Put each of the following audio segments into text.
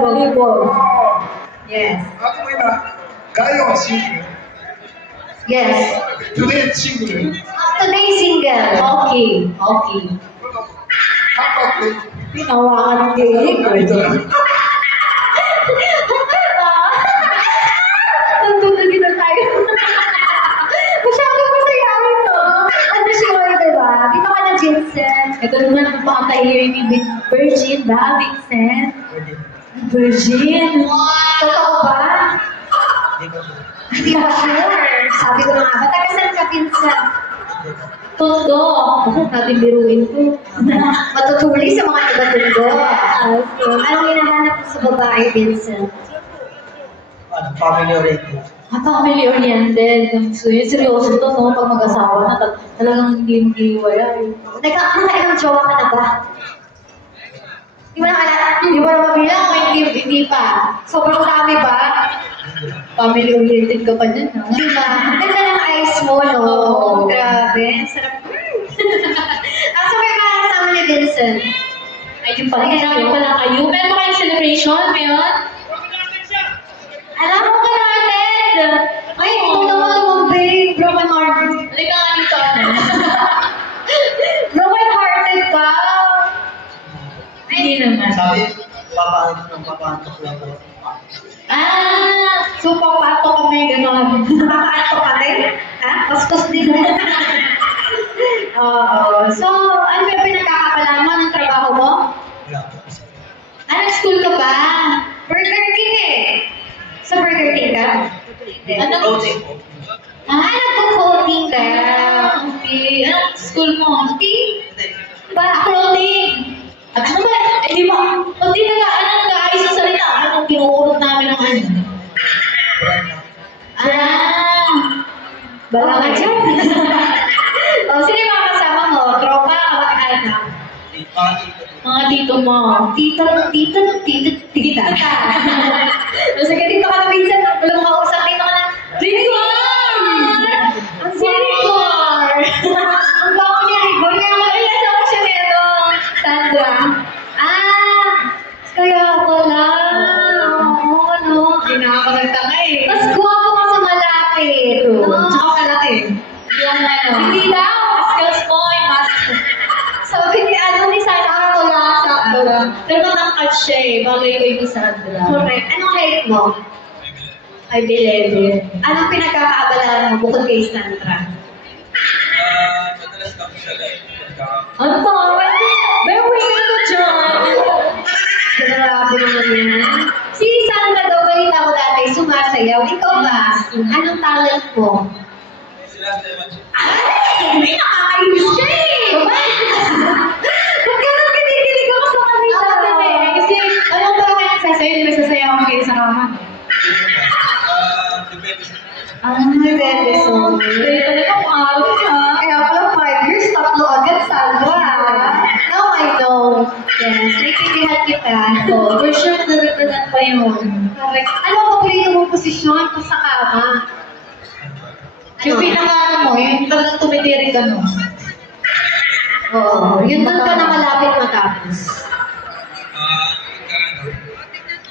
volleyball. Yes. Ako may na, kayo ang single. Yes. Today single. Today single. Okay. Okay. How about the... Pinawa ka ng gilig. Nandudugin na tayo. Masyadong masayahin to. Ano siya, diba? Dito ka na, Vincent. Ito naman ang pakatayo ni Virgin ba, Vincent? Virgin? Totoo ba? Hindi ba sure? Sabi ko na nga, ba't agasan ka, Vincent? Tondo. Natin biruin ko. Matutuli sa mga taga-tondo. Okay. Anong hinahanap mo sa babae, Vincent? Family oriented. Family oriented. So, yun, seryoso to, no? Pag mag-asawa na, talagang hindi mag-iwala. Nakailang jowa ka na ba? Hindi mo na alam? Hindi mo na mabilang o hindi pa? Sobrang dami ba? Family oriented ka pa dyan, no? Di ba? Ganda ng eyes mo, no? Grabe. Sarap. So, may mga kasama ni Vincent. Ayun pala. Ayun pala kayo. Meron ba kayong celebration ngayon? Alam mo ka natin! Ay, ito naman lumabing. Broken hearted. Halika nga dito, ano? Broken hearted ka? Hindi naman. Sabi, papaantok lang po. So papaantok kami, gano'n. Papaantok kami? Ha? Pastos din. Oo. So, ano yung pinagkakapala mo ng trabaho mo? Nag-school ka ba? Burger King eh. Sa Burger King ka? Clothing po. Nagpo-clothing ka. Okay. Anong school mo? Okay? Clothing. At ano ba? Di ba? Hindi nag-aayos sa salita. Anong kinukurot namin ng ano? Bala ka dyan. Sino yung mga kasama mo? Tropa, kamag-anak? Mga tito mo. Tita. Sige, dito ka na minsan. Walang makausap. Dito ka na. Rigor! Ang Rigor! Ang bako niya, Rigor. Kaya mag-ilas ako siya nito. Sandra. Kaya pala. Oo, ano. Ay, nakakagtaka eh. Mas guwapo ka sa malapit. Tsaka malaki. Yung ano. Hindi daw. Skills mo, mas. Sabi ni Sandra, wala sakto lang. Pero matangkad siya eh. Bagay ko yung Sandra. Correct. Anong height mo? 5'11". Anong pinagkakaabalahan mo bukod kay Sandra? Madalas kami siya like. Ano to? Very good, John! Grabe naman yan. Si Sandra daw, balita ko dati, sumasayaw. Ikaw ba? Anong talent mo? Ay, nakakayos siya eh! Ba't ganun kinikilig ako sa kanila? Kasi, anong ba kayo nagsasayaw? Nagsasayaw ako kayo sa kama? Depende so. Dahil talaga mahal ka. Kaya pala 5 years, 3 agad, Sandra. Now I know. Yes, naiintindihan kita. For sure, nadagdagan pa yun. Correct. Ano ang paborito mong posisyon kung sa kama? Yung pinaka-ano mo, yung talagang tumitirik ka no? Oo, yun doon ka na malapit matapos.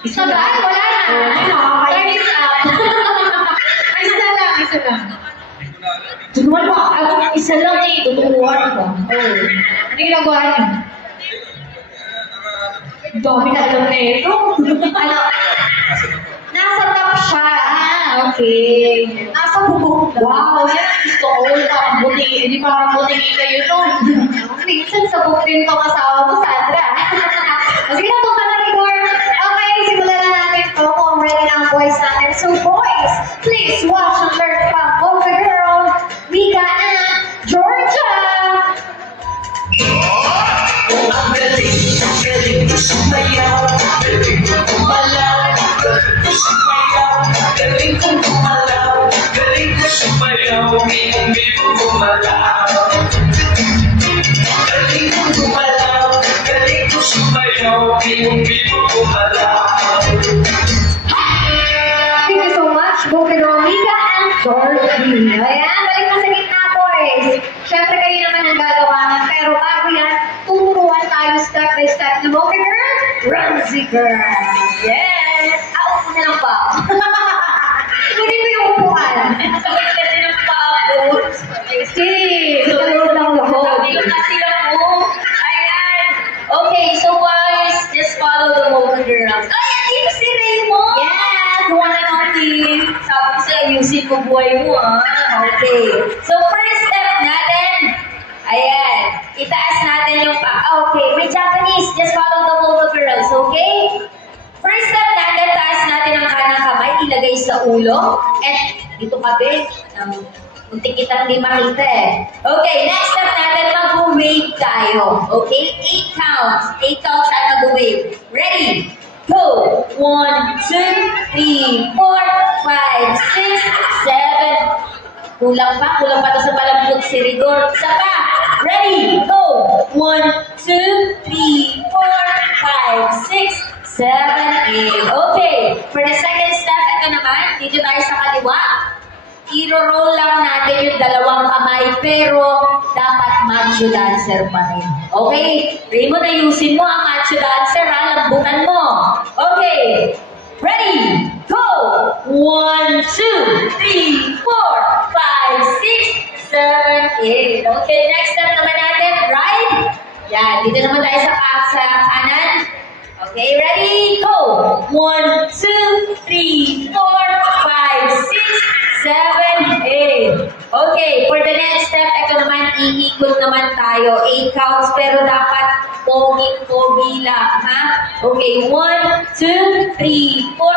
Isa ba? Wala na. Time is up. Isa lang. Tunuan mo, isa lang eh. Tuturuan ko. Ano ginagawa niyo? Dami na alam na ito. Nasa top siya. Okay. Nasa bubuk. Wow, yan ang gusto ko. Hindi parang buti kayo nun. Minsan sa bubuk din itong asawa mo, Sandra. Sige na, ito ka na, Rigor. Okay, simulan na natin ito kung ready na ang boys natin. So boys, please watch and learn from all the girls. We got Georgia. Ang galing ko sumayaw, galing ko kumalaw, galing ko sumayaw, galing ko kumalaw, galing ko sumayaw, hindi ko kumalaw. Galing ko kumalaw, galing ko sumayaw, hindi ko kumalaw. Thank you so much, Bukero, Mika, and Georgie. Ayan, balik na sa gitna, boys. Siyempre kayo naman ang gagawa na, pero bago yan, tuturuan tayo step by step na Bukero Girl. Ramsey girl. Yes. Upo na lang pa. Hindi ko yung upuan. Sabay kasi ng paa ko. See, tulog lang ako. Sabi ko kasi ako. Ayan. Okay, so guys, just follow the Mocha Girls. Ay, dito si Raymond. Yes, one and only. Sabi ko sa'yo, ayusin mo buhay mo, ah. Okay. So, first step natin, ayan, itaas natin yung paa. Okay, may Japanese. Just follow the Mocha Girls, okay? First step natin, taas natin ang kanang kamay, ilagay sa ulo. At dito kabe, muntik kitang di makita eh. Okay, next step natin, mag-wave tayo. Okay, 8 counts. 8 counts tayo mag-wave. Ready? Go! 1, 2, 3, 4, 5, 6, 7. Kulang pa to sa palambot si Rigor. Isa pa! Ready? Go! 1, 2, 3, 4, 5, 6, 7, 8. Okay, for the second step, ito naman, dito tayo sa kaliwa. I-roll lang natin yung dalawang kamay, pero dapat macho dancer pa rin. Okay? Raymond, ayusin mo ang macho dancer, ha? Lambutan mo. Okay. Ready? Go! 1, 2, 3, 4, 5, 6, 7, 8. Okay, next step naman natin, right? Yan, dito naman tayo sa kanan. Okay, ready? Go! 1, 2, 3, 4, 5, 6, 7, 8. Okay, for the next step, ito naman, iikot naman tayo. 8 counts, pero dapat pogi-pogi lang, ha? Okay, 1, 2, 3, 4.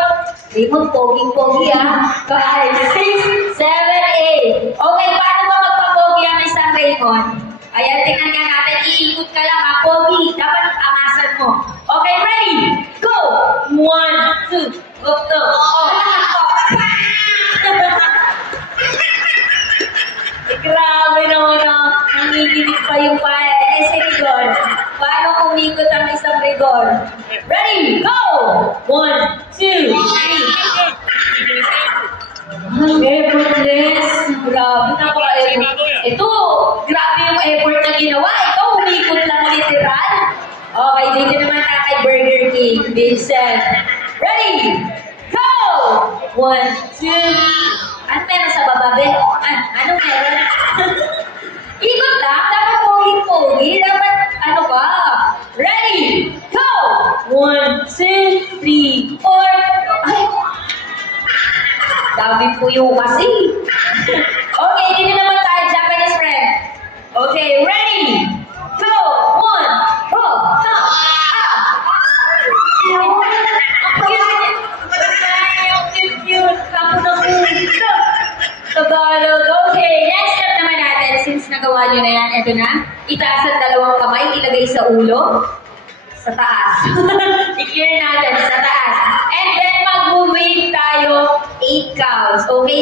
Raymond, pogi-pogi, ha? 5, 6, 7, 8. Okay, paano ba magpapogi ang isang Raymond? Ayan, tingnan nga natin, iikot ka lang, ha? Pogi, dapat amasan mo. Okay, ready? Go! 1, 2, go! Grabe naman ang nanginginig pa yung pae. Eh, si Rigor. Paano umikot ang isang Rigor? Ready? Go! 1, 2, 3. Ang effortless. Grabe, napaka-effort. Ito, grabe yung effort na ginawa. Ito, umikot lang literal. Okay, dito naman tayo kay Burger King. Vincent. Ready? Go! 1, 2, ano meron sa baba, be? Ano meron? Ikot lang. Dapat pogi-pogi. Dapat, ano ba? Ready? Go! 1, 2, 3, 4. Ay! Dami po yung kasi. Okay, dito naman tayo, Japanese friend. Okay, ready? Go! 1, 2, ha! Tagalog. Okay, next step naman natin. Since nagawa nyo na yan, ito na. Itaas ang dalawang kamay, ilagay sa ulo. Sa taas. I-clear natin sa taas. And then mag-wave tayo 8 counts. Okay,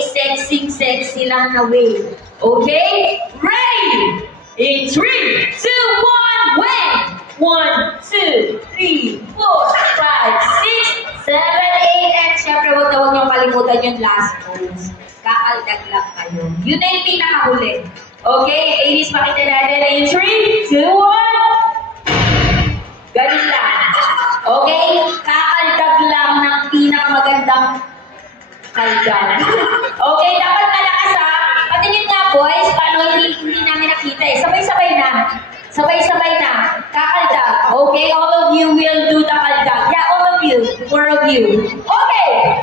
sexy lang na wave. Okay? Ready? In 3, 2, 1, wave! 1, 2, 3, 4, 5, 6, 7, 8. And syempre, huwag niyong kalimutan yung last pose. Kakaldag lang kayo. Yun na yung pinakahuli. Okay, ladies, makita natin in 3, 2, 1. Ganun lang. Okay, kakaldag lang ng pinakamagandang kaldag. Okay, dapat malakas ha. Patingin nga boys, paano hindi namin nakita eh. Sabay-sabay na. Sabay-sabay na. Kakaldag. Okay, all of you will do the kaldag. Yeah, all of you. 4 of you. Okay.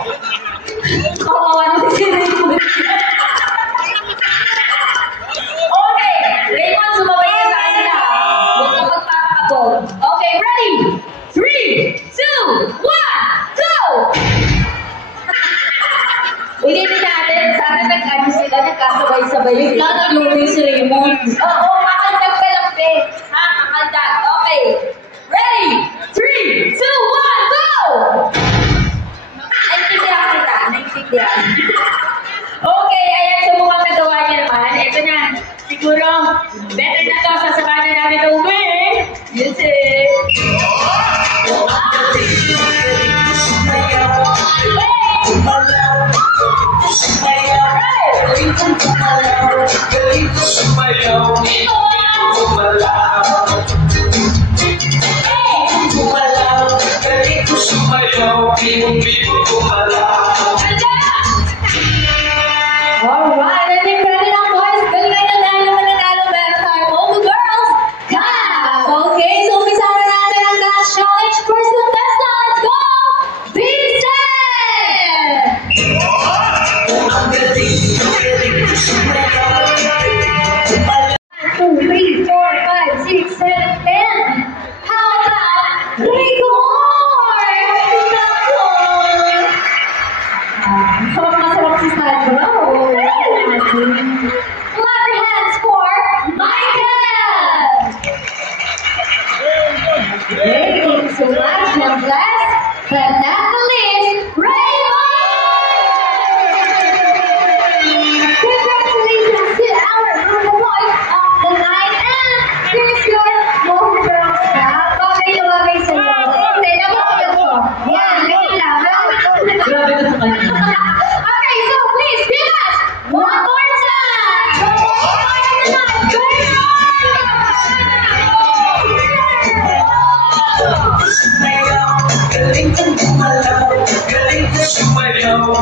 Kawawa naman si Raymond. Okay. Raymond, sumabay ka sa kanila. Huwag kang magpapakabog. Okay, ready? 3, 2, 1, go! Ulitin natin. Sana nag-ano sila, nagkasabay-sabay. Bigla nag-lumay si Raymond. Oo, makaldag ka lang, be. Ha, makaldag. Okay. Ready? 3, 2, 1, go! Naintindihan kita. Naintindihan. Okay, ayan sa mukhang nagawa niya naman. Ito na. Siguro, better na to. Sasabahan na natin na uwi. Yes, eh. Gumalaw Clap your hands for Michael! Great, thank you so much. And last but not the least, Raymond! Congratulations to our group boys of the night, and here's your Golden Girls Cup. Bagay na bagay sa'yo. Hindi, nabagay ko. Yan, ganyan lang. Grabe ka sa kanya. Okay, so please give us one more time. Sumayaw, galing kang gumalaw, galing ka sumayaw,